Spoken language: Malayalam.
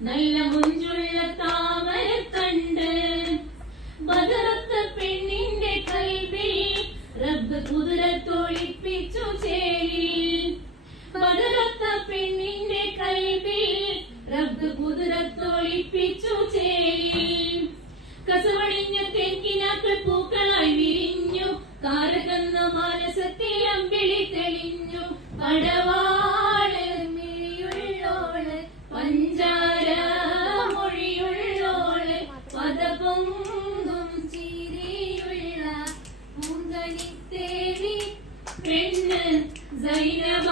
നല്ല മുഞ്ചുള്ള താമരത്തണ്ട് ബദറത്ത പെണ്ണിന്റെ കൽവിൽ റബ്ബ് കുതിരത്തൊളിപ്പിച്ചു ചേലിൽ ബദറത്ത പെണ്ണിന്റെ കൽവിൽ റബ്ബ് കുതിരത്തൊളിപ്പിച്ചു ചേലിൽ കസവണിഞ്ഞ തെങ്കിനാക്കൾ പൂക്കളായി വിരിഞ്ഞു കാരകന്ന മാനസത്തിൽ അമ്പിളി തെളിഞ്ഞു പടവാള് മിഴിയുള്ളോള് പഞ്ചാര മൊഴിയുള്ളോള് പദപൊങ്കും ചിരിയുള്ള പൂങ്കനിത്തേരി പെണ്ണ് സൈനബ